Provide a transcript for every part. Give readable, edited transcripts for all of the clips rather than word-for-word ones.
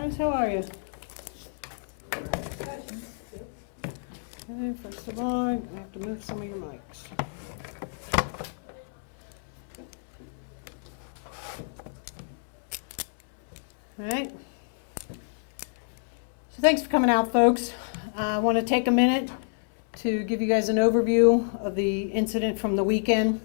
Guys, how are you? Okay, first of all, I have to move some of your mics. All right. So thanks for coming out, folks. I want to take a minute to give you guys an overview of the incident from the weekend.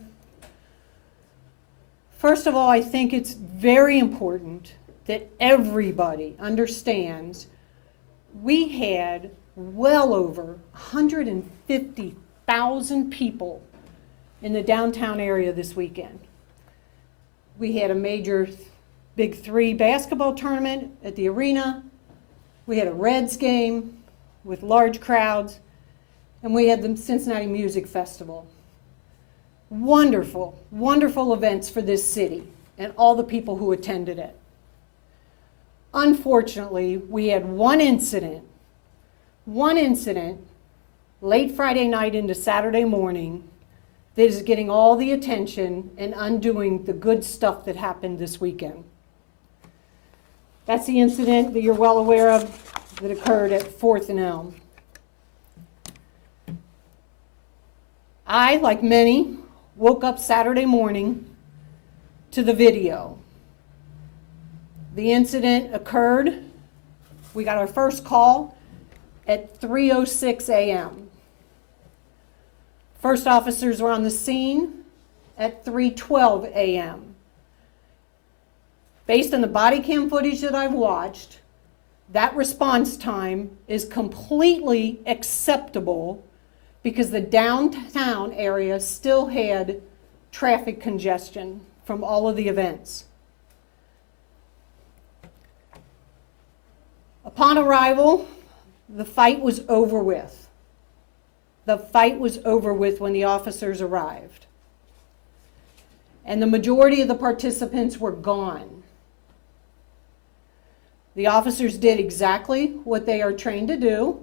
First of all, I think it's very important that everybody understands we had well over 150,000 people in the downtown area this weekend. We had a major Big Three basketball tournament at the arena. We had a Reds game with large crowds, and we had the Cincinnati Music Festival. Wonderful, wonderful events for this city and all the people who attended it. Unfortunately, we had one incident late Friday night into Saturday morning that is getting all the attention and undoing the good stuff that happened this weekend. That's the incident that you're well aware of that occurred at Fourth and Elm. I, like many, woke up Saturday morning to the video. The incident occurred. We got our first call at 3:06 a.m. First officers were on the scene at 3:12 a.m. Based on the body cam footage that I've watched, that response time is completely acceptable because the downtown area still had traffic congestion from all of the events. Upon arrival, the fight was over with. The fight was over with when the officers arrived. And the majority of the participants were gone. The officers did exactly what they are trained to do.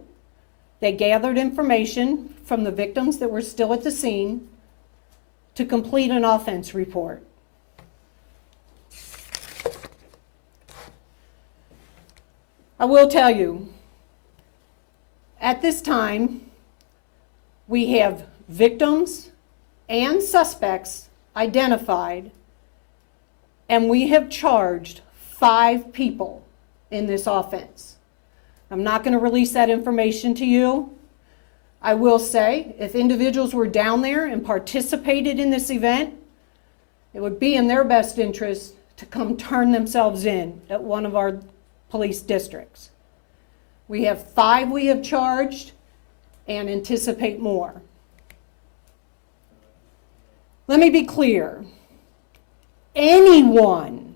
They gathered information from the victims that were still at the scene to complete an offense report. I will tell you, at this time, we have victims and suspects identified, and we have charged 5 people in this offense. I'm not going to release that information to you. I will say, if individuals were down there and participated in this event, it would be in their best interest to come turn themselves in at one of our police districts. We have 5 we have charged and anticipate more. Let me be clear. Anyone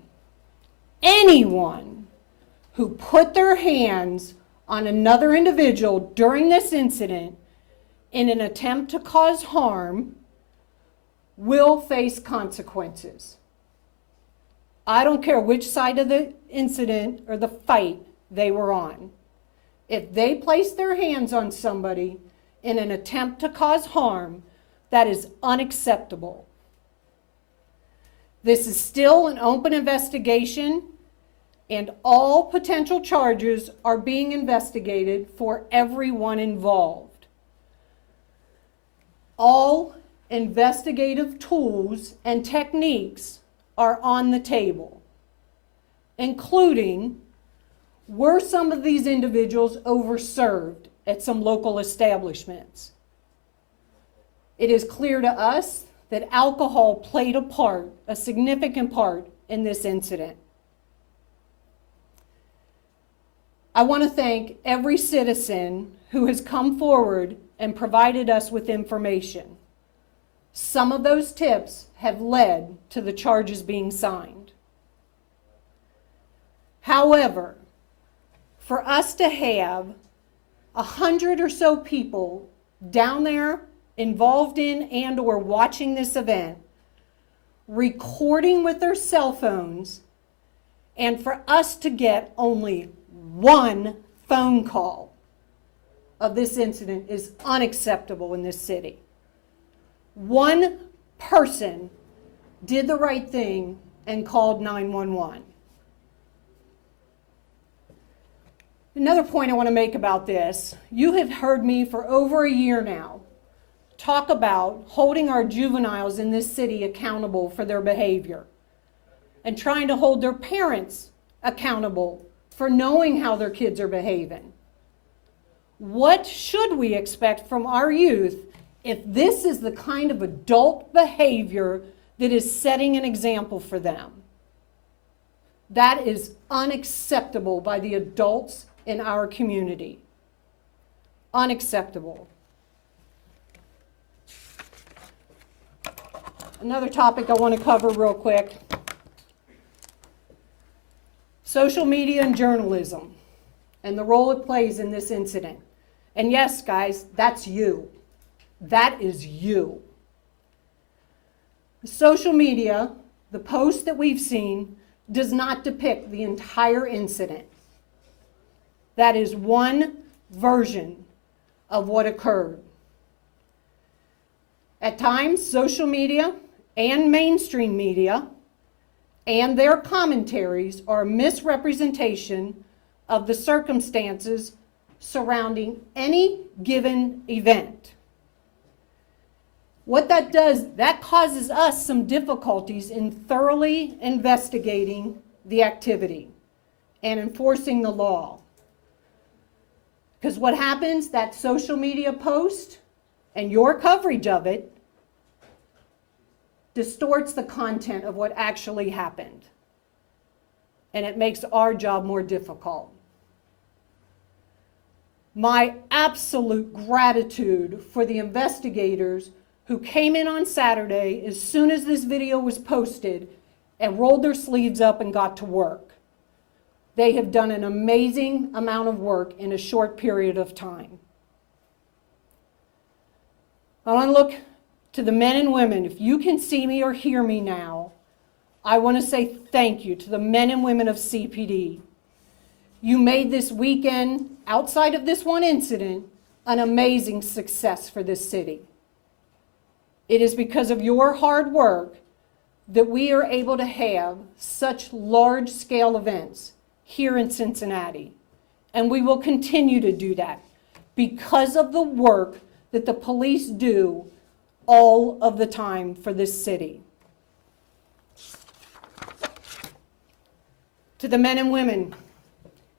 who put their hands on another individual during this incident in an attempt to cause harm will face consequences. I don't care which side of the incident or the fight they were on. If they place their hands on somebody in an attempt to cause harm, that is unacceptable. This is still an open investigation, and all potential charges are being investigated for everyone involved. All investigative tools and techniques are on the table, including, were some of these individuals overserved at some local establishments? It is clear to us that alcohol played a part, a significant part, in this incident. I want to thank every citizen who has come forward and provided us with information. Some of those tips have led to the charges being signed. However, for us to have 100 or so people down there involved in and or watching this event, recording with their cell phones, and for us to get only one phone call of this incident is unacceptable in this city. One person did the right thing and called 911. Another point I want to make about this, you have heard me for over a year now talk about holding our juveniles in this city accountable for their behavior and trying to hold their parents accountable for knowing how their kids are behaving. What should we expect from our youth if this is the kind of adult behavior that is setting an example for them? That is unacceptable by the adults in our community. Unacceptable. Another topic I want to cover real quick. Social media and journalism and the role it plays in this incident. And yes, guys, that's you. That is you. Social media, the post that we've seen, does not depict the entire incident. That is one version of what occurred. At times, social media and mainstream media and their commentaries are a misrepresentation of the circumstances surrounding any given event. What that does, that causes us some difficulties in thoroughly investigating the activity and enforcing the law. Because what happens, that social media post and your coverage of it distorts the content of what actually happened. And it makes our job more difficult. My absolute gratitude for the investigators who came in on Saturday as soon as this video was posted and rolled their sleeves up and got to work. They have done an amazing amount of work in a short period of time. I want to look to the men and women. If you can see me or hear me now, I want to say thank you to the men and women of CPD. You made this weekend, outside of this one incident, an amazing success for this city. It is because of your hard work that we are able to have such large-scale events here in Cincinnati. And we will continue to do that because of the work that the police do all of the time for this city. To the men and women,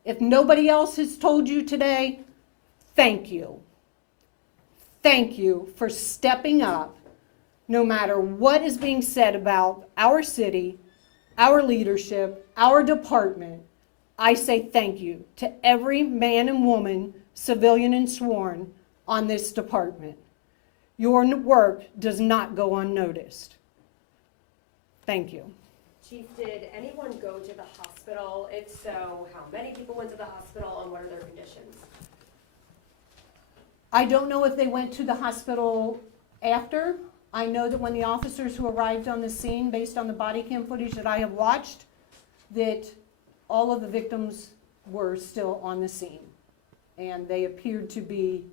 if nobody else has told you today, thank you. Thank you for stepping up no matter what is being said about our city, our leadership, our department. I say thank you to every man and woman, civilian and sworn, on this department. Your work does not go unnoticed. Thank you. Chief, did anyone go to the hospital? If so, how many people went to the hospital and what are their conditions? I don't know if they went to the hospital after. I know that when the officers who arrived on the scene, based on the body cam footage that I have watched, that all of the victims were still on the scene. And they appeared to be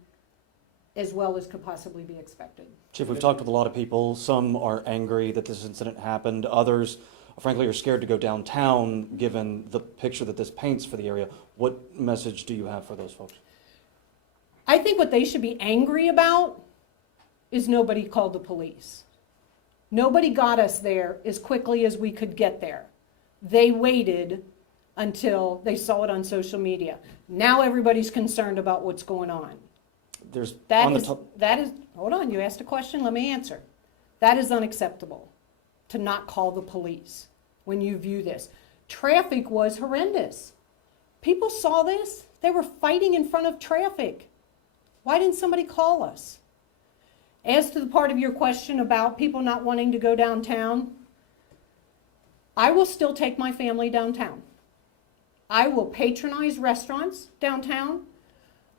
as well as could possibly be expected. Chief, we've talked with a lot of people. Some are angry that this incident happened. Others, frankly, are scared to go downtown given the picture that this paints for the area. What message do you have for those folks? I think what they should be angry about is nobody called the police. Nobody got us there as quickly as we could get there. They waited until they saw it on social media. Now everybody's concerned about what's going on. Hold on, you asked a question, let me answer. That is unacceptable, to not call the police when you view this. Traffic was horrendous. People saw this, they were fighting in front of traffic. Why didn't somebody call us? As to the part of your question about people not wanting to go downtown, I will still take my family downtown. I will patronize restaurants downtown.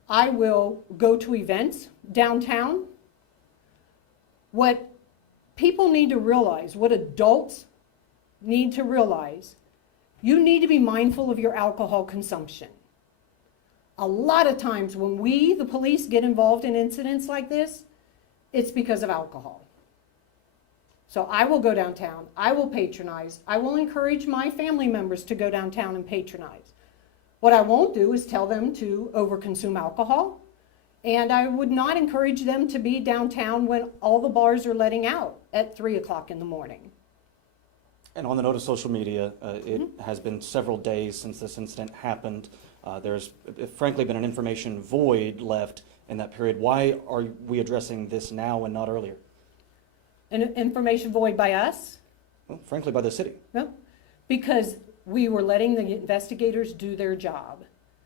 I will go to events downtown. What people need to realize, what adults need to realize, you need to be mindful of your alcohol consumption. A lot of times when we, the police, get involved in incidents like this, it's because of alcohol. So I will go downtown, I will patronize, I will encourage my family members to go downtown and patronize. What I won't do is tell them to overconsume alcohol, and I would not encourage them to be downtown when all the bars are letting out at 3 o'clock in the morning. And on the note of social media, it has been several days since this incident happened. There's frankly been an information void left in that period. Why are we addressing this now and not earlier? An information void by us? Well, frankly, by the city. No, because we were letting the investigators do their job.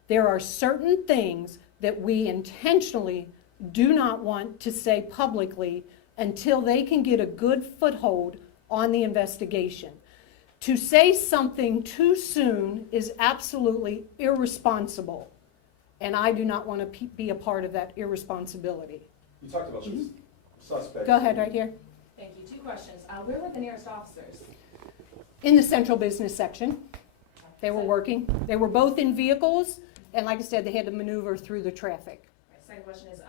There are certain things that we intentionally do not want to say publicly until they can get a good foothold on the investigation. To say something too soon is absolutely irresponsible, and I do not want to be a part of that irresponsibility. You talked about the suspect. Go ahead, right here. Thank you. 2 questions. Where were the nearest officers? In the central business section, they were working. They were both in vehicles, and like I said, they had to maneuver through the traffic. My second question is,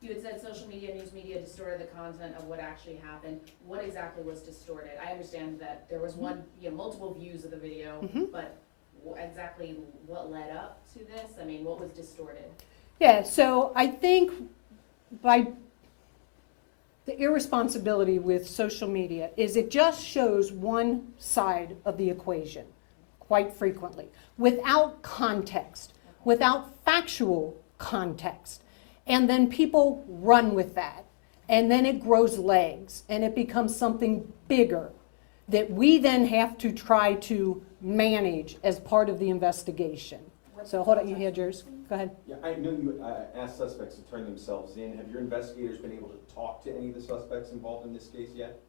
you had said social media, news media distorted the content of what actually happened. What exactly was distorted? I understand that there was multiple views of the video, but exactly what led up to this? I mean, what was distorted? Yeah, so I think by the irresponsibility with social media is it just shows one side of the equation quite frequently, without context, without factual context. And then people run with that. And then it grows legs and it becomes something bigger that we then have to try to manage as part of the investigation. So hold on, you had yours. Go ahead. Yeah, I know you asked suspects to turn themselves in. Have your investigators been able to talk to any of the suspects involved in this case yet?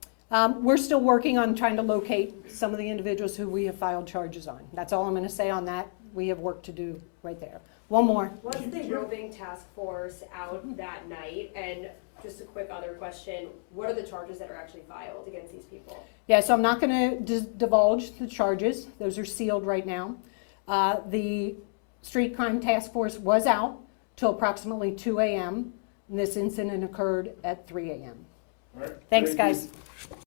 We're still working on trying to locate some of the individuals who we have filed charges on. That's all I'm going to say on that. We have work to do right there. One more. Was the roving task force out that night? And just a quick other question, what are the charges that are actually filed against these people? Yeah, so I'm not going to divulge the charges. Those are sealed right now. The street crime task force was out till approximately 2 a.m. And this incident occurred at 3 a.m. All right. Thanks, Thank you. guys.